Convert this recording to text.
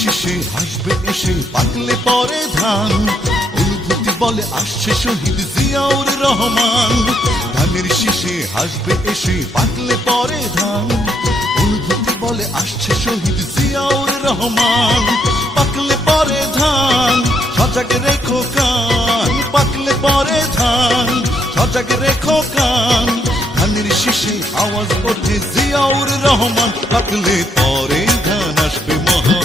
শীষে হাসবে এসে পাকলে পরে ধান, অনুভূতি বলে আসছে শহীদ জিয়াউর রহমান। ধানের শীষে হাসবে এসে পাকলে পরে ধান, অনুভূতি বলে আসছে শহীদ জিয়াউর রহমান। পাকলে পরে ধান সজাগ রেখো কান, পাকলে পরে ধান সজাগ রেখো কান। ধানের শীষে আওয়াজ ওঠে জিয়াউর রহমান, পাকলে পরে ধান আসবে মহান।